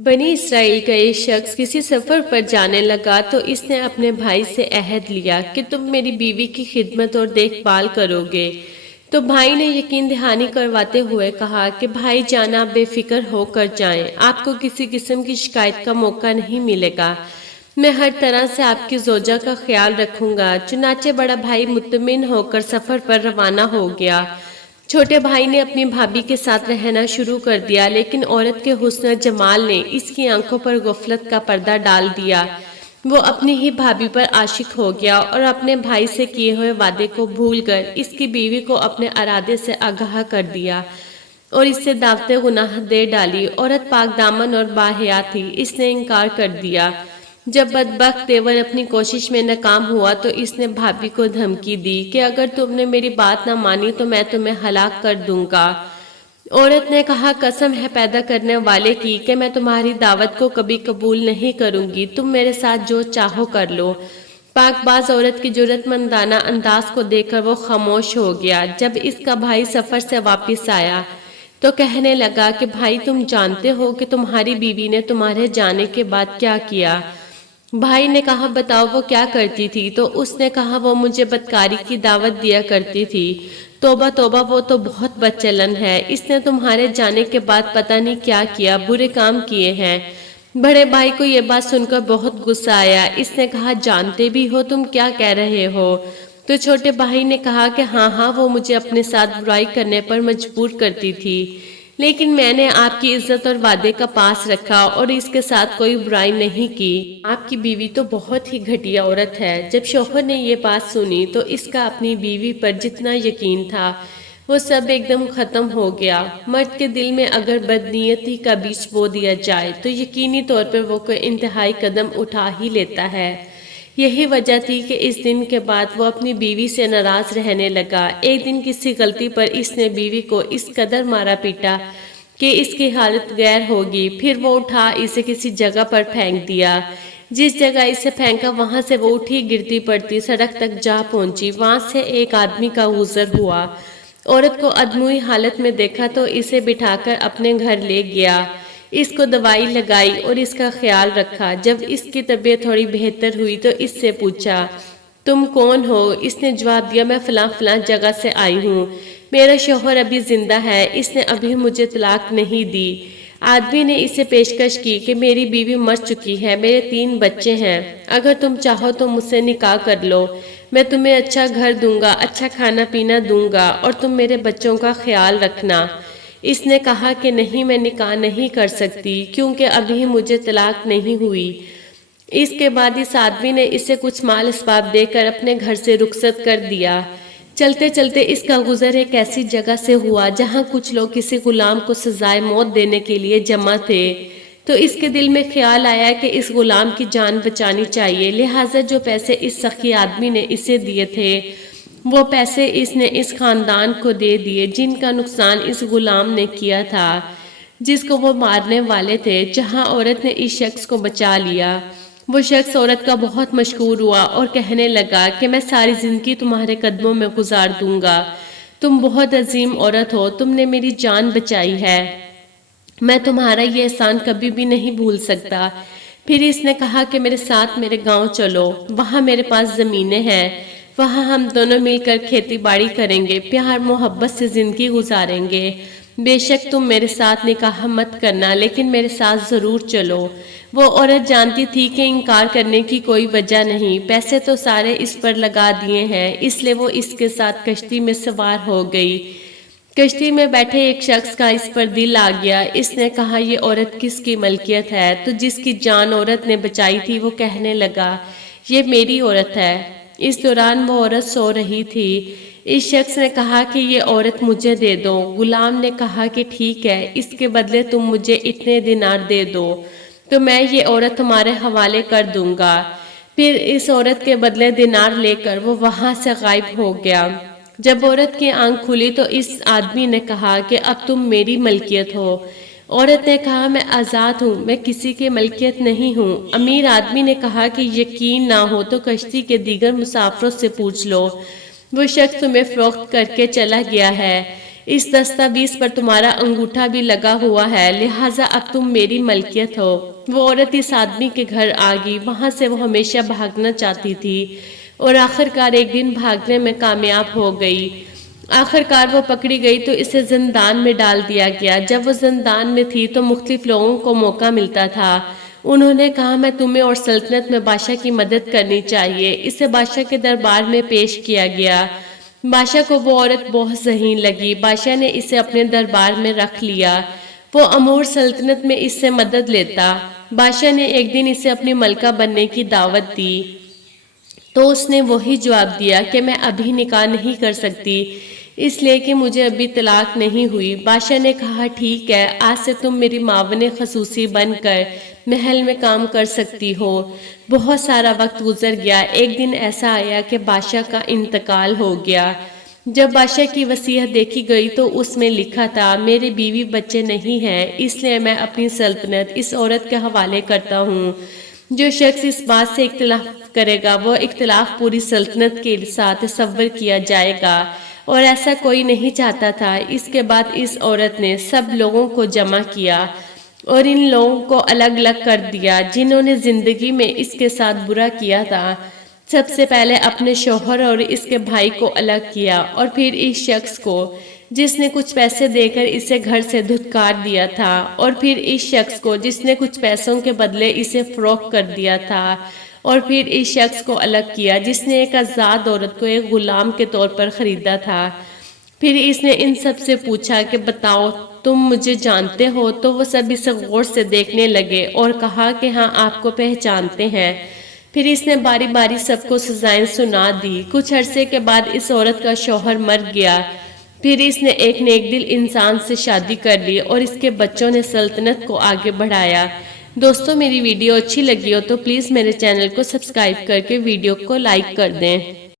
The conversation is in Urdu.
بنی اسرائیل کا ایک شخص کسی سفر پر جانے لگا تو اس نے اپنے بھائی سے عہد لیا کہ تم میری بیوی کی خدمت اور دیکھ بھال کرو گے۔ تو بھائی نے یقین دہانی کرواتے ہوئے کہا کہ بھائی جان آپ بے فکر ہو کر جائیں، آپ کو کسی قسم کی شکایت کا موقع نہیں ملے گا، میں ہر طرح سے آپ کی زوجہ کا خیال رکھوں گا۔ چنانچہ بڑا بھائی مطمئن ہو کر سفر پر روانہ ہو گیا۔ چھوٹے بھائی نے اپنی بھابھی کے ساتھ رہنا شروع کر دیا، لیکن عورت کے حسن و جمال نے اس کی آنکھوں پر غفلت کا پردہ ڈال دیا۔ وہ اپنی ہی بھابھی پر عاشق ہو گیا اور اپنے بھائی سے کیے ہوئے وعدے کو بھول کر اس کی بیوی کو اپنے ارادے سے آگاہ کر دیا اور اس سے دعوت گناہ دے ڈالی۔ عورت پاک دامن اور باحیا تھی، اس نے انکار کر دیا۔ جب بدبخت دیور اپنی کوشش میں ناکام ہوا تو اس نے بھابھی کو دھمکی دی کہ اگر تم نے میری بات نہ مانی تو میں تمہیں ہلاک کر دوں گا۔ عورت نے کہا قسم ہے پیدا کرنے والے کی کہ میں تمہاری دعوت کو کبھی قبول نہیں کروں گی، تم میرے ساتھ جو چاہو کر لو۔ پاک باز عورت کی جرأت مندانہ انداز کو دیکھ کر وہ خاموش ہو گیا۔ جب اس کا بھائی سفر سے واپس آیا تو کہنے لگا کہ بھائی تم جانتے ہو کہ تمہاری بیوی نے تمہارے جانے کے بعد کیا کیا؟ بھائی نے کہا بتاؤ وہ کیا کرتی تھی؟ تو اس نے کہا وہ مجھے بدکاری کی دعوت دیا کرتی تھی۔ توبہ توبہ، وہ تو بہت بد چلن ہے، اس نے تمہارے جانے کے بعد پتہ نہیں کیا کیا برے کام کیے ہیں۔ بڑے بھائی کو یہ بات سن کر بہت غصہ آیا، اس نے کہا جانتے بھی ہو تم کیا کہہ رہے ہو؟ تو چھوٹے بھائی نے کہا کہ ہاں وہ مجھے اپنے ساتھ برائی کرنے پر مجبور کرتی تھی، لیکن میں نے آپ کی عزت اور وعدے کا پاس رکھا اور اس کے ساتھ کوئی برائی نہیں کی۔ آپ کی بیوی تو بہت ہی گھٹیا عورت ہے۔ جب شوہر نے یہ بات سنی تو اس کا اپنی بیوی پر جتنا یقین تھا وہ سب ایک دم ختم ہو گیا۔ مرد کے دل میں اگر بدنیتی کا بیج بو دیا جائے تو یقینی طور پر وہ کوئی انتہائی قدم اٹھا ہی لیتا ہے۔ یہی وجہ تھی کہ اس دن کے بعد وہ اپنی بیوی سے ناراض رہنے لگا۔ ایک دن کسی غلطی پر اس نے بیوی کو اس قدر مارا پیٹا کہ اس کی حالت غیر ہوگی، پھر وہ اٹھا اسے کسی جگہ پر پھینک دیا۔ جس جگہ اسے پھینکا وہاں سے وہ اٹھی گرتی پڑتی سڑک تک جا پہنچی۔ وہاں سے ایک آدمی کا گزر ہوا، عورت کو ادموئی حالت میں دیکھا تو اسے بٹھا کر اپنے گھر لے گیا، اس کو دوائی لگائی اور اس کا خیال رکھا۔ جب اس کی طبیعت تھوڑی بہتر ہوئی تو اس سے پوچھا تم کون ہو؟ اس نے جواب دیا میں فلاں جگہ سے آئی ہوں، میرا شوہر ابھی زندہ ہے، اس نے ابھی مجھے طلاق نہیں دی۔ آدمی نے اسے پیشکش کی کہ میری بیوی مر چکی ہے، میرے 3 بچے ہیں، اگر تم چاہو تو مجھ سے نکاح کر لو، میں تمہیں اچھا گھر دوں گا، اچھا کھانا پینا دوں گا اور تم میرے بچوں کا خیال رکھنا۔ اس نے کہا کہ نہیں میں نکاح نہیں کر سکتی کیونکہ ابھی مجھے طلاق نہیں ہوئی۔ اس کے بعد اس آدمی نے اسے کچھ مال اسباب دے کر اپنے گھر سے رخصت کر دیا۔ چلتے چلتے اس کا گزر ایک ایسی جگہ سے ہوا جہاں کچھ لوگ کسی غلام کو سزائے موت دینے کے لیے جمع تھے، تو اس کے دل میں خیال آیا کہ اس غلام کی جان بچانی چاہیے، لہٰذا جو پیسے اس سخی آدمی نے اسے دیے تھے وہ پیسے اس نے اس خاندان کو دے دیے جن کا نقصان اس غلام نے کیا تھا جس کو وہ مارنے والے تھے۔ جہاں عورت نے اس شخص کو بچا لیا، وہ شخص عورت کا بہت مشکور ہوا اور کہنے لگا کہ میں ساری زندگی تمہارے قدموں میں گزار دوں گا، تم بہت عظیم عورت ہو، تم نے میری جان بچائی ہے، میں تمہارا یہ احسان کبھی بھی نہیں بھول سکتا۔ پھر اس نے کہا کہ میرے ساتھ میرے گاؤں چلو، وہاں میرے پاس زمینیں ہیں، وہاں ہم دونوں مل کر کھیتی باڑی کریں گے، پیار محبت سے زندگی گزاریں گے، بے شک تم میرے ساتھ نکاح مت کرنا لیکن میرے ساتھ ضرور چلو۔ وہ عورت جانتی تھی کہ انکار کرنے کی کوئی وجہ نہیں، پیسے تو سارے اس پر لگا دیے ہیں، اس لیے وہ اس کے ساتھ کشتی میں سوار ہو گئی۔ کشتی میں بیٹھے ایک شخص کا اس پر دل آ گیا، اس نے کہا یہ عورت کس کی ملکیت ہے؟ تو جس کی جان عورت نے بچائی تھی وہ کہنے لگا یہ میری عورت ہے۔ اس دوران وہ عورت سو رہی تھی۔ اس شخص نے کہا کہ یہ عورت مجھے دے دو۔ غلام نے کہا کہ ٹھیک ہے، اس کے بدلے تم مجھے اتنے دینار دے دو تو میں یہ عورت تمہارے حوالے کر دوں گا۔ پھر اس عورت کے بدلے دینار لے کر وہ وہاں سے غائب ہو گیا۔ جب عورت کی آنکھ کھلی تو اس آدمی نے کہا کہ اب تم میری ملکیت ہو۔ عورت نے کہا میں آزاد ہوں، میں کسی کی ملکیت نہیں ہوں۔ امیر آدمی نے کہا کہ یقین نہ ہو تو کشتی کے دیگر مسافروں سے پوچھ لو، وہ شخص تمہیں فروخت کر کے چلا گیا ہے۔ اس دستاویز پر تمہارا انگوٹھا بھی لگا ہوا ہے، لہٰذا اب تم میری ملکیت ہو۔ وہ عورت اس آدمی کے گھر آ گئی، وہاں سے وہ ہمیشہ بھاگنا چاہتی تھی اور آخرکار ایک دن بھاگنے میں کامیاب ہو گئی۔ آخرکار وہ پکڑی گئی تو اسے زندان میں ڈال دیا گیا۔ جب وہ زندان میں تھی تو مختلف لوگوں کو موقع ملتا تھا۔ انہوں نے کہا میں تمہیں اور سلطنت میں بادشاہ کی مدد کرنی چاہیے۔ اسے بادشاہ کے دربار میں پیش کیا گیا۔ بادشاہ کو وہ عورت بہت ذہین لگی۔ بادشاہ نے اسے اپنے دربار میں رکھ لیا۔ وہ امور سلطنت میں اس سے مدد لیتا۔ بادشاہ نے ایک دن اسے اپنی ملکہ بننے کی دعوت دی تو اس نے وہی جواب دیا کہ میں ابھی نکاح نہیں کر سکتی، اس لیے کہ مجھے ابھی طلاق نہیں ہوئی۔ بادشاہ نے کہا ٹھیک ہے، آج سے تم میری معاون خصوصی بن کر محل میں کام کر سکتی ہو۔ بہت سارا وقت گزر گیا۔ ایک دن ایسا آیا کہ بادشاہ کا انتقال ہو گیا۔ جب بادشاہ کی وصیت دیکھی گئی تو اس میں لکھا تھا میرے بیوی بچے نہیں ہیں، اس لیے میں اپنی سلطنت اس عورت کے حوالے کرتا ہوں۔ جو شخص اس بات سے اختلاف کرے گا وہ اختلاف پوری سلطنت کے ساتھ تصور کیا جائے گا، اور ایسا کوئی نہیں چاہتا تھا۔ اس کے بعد اس عورت نے سب لوگوں کو جمع کیا اور ان لوگوں کو الگ الگ کر دیا جنہوں نے زندگی میں اس کے ساتھ برا کیا تھا۔ سب سے پہلے اپنے شوہر اور اس کے بھائی کو الگ کیا، اور پھر اس شخص کو جس نے کچھ پیسے دے کر اسے گھر سے دھتکار دیا تھا، اور پھر اس شخص کو جس نے کچھ پیسوں کے بدلے اسے فروخت کر دیا تھا، اور پھر اس شخص کو الگ کیا جس نے ایک آزاد عورت کو ایک غلام کے طور پر خریدا تھا۔ پھر اس نے ان سب سے پوچھا کہ بتاؤ تم مجھے جانتے ہو؟ تو وہ سب اسے غور سے دیکھنے لگے اور کہا کہ ہاں آپ کو پہچانتے ہیں۔ پھر اس نے باری باری سب کو سزائیں سنا دی۔ کچھ عرصے کے بعد اس عورت کا شوہر مر گیا۔ پھر اس نے ایک نیک دل انسان سے شادی کر لی اور اس کے بچوں نے سلطنت کو آگے بڑھایا۔ دوستو میری ویڈیو اچھی لگی ہو تو پلیز میرے چینل کو سبسکرائب کر کے ویڈیو کو لائک کر دیں۔